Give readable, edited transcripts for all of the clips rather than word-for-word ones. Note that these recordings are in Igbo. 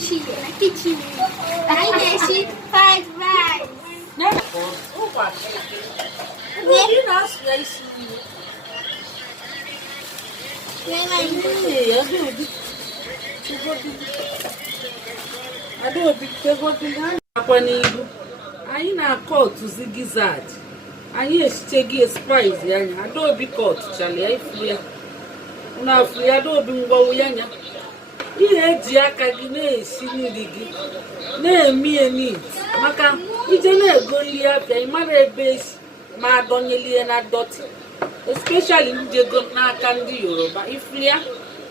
she na kitchen. I dey five rice. Na o kwa. Ni na slice ni. Ya do. Adaobi tegodi akwa n'ihu. Anyị na-akọ otuzi gizad. Anyị esichegi spice anya. Adaobi kọt chali ya ifu ya. Una afu ya Adaobi ngwawu ya nya. Ihe eji aka gị na-esi nri gị na-emi neat maka ije na-ego nri abịa ịmara ebe esi ma adọnyelie na dọtị especially ndị ego n'aka ndị Yoruba ifu ya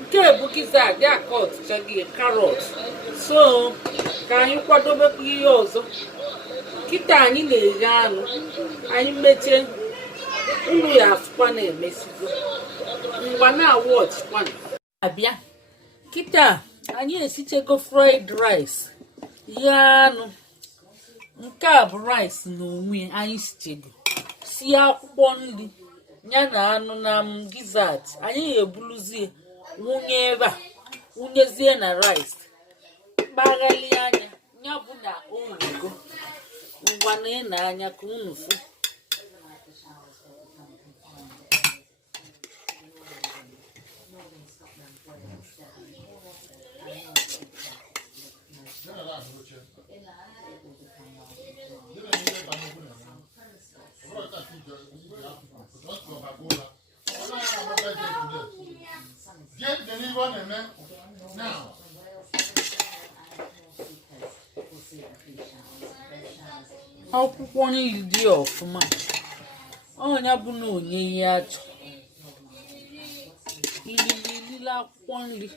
nke bụ gizad ya kọt chagi karọt so ka anyị kwadobekwa ihe ọzọ kịta anyị na-eghe anụ anyị mechie nru ya afụkwa na-emesigo ngwa na-awọchikwa abịa kịta anyị esichego fried rice ya anụ nke a bụ rice na onwe anyị sichego sie akwụkwọ nri ya na anụ na gizad anyị ebuluzie wunye ebe a wunyezie na rice kpaghali anya ya bụ na orugo ngwa na ị na-anya ka unu fụ akwụkwọ nri dị ọfụma ọnya bụ na onye ihe achọ ilile akwụkwọ nri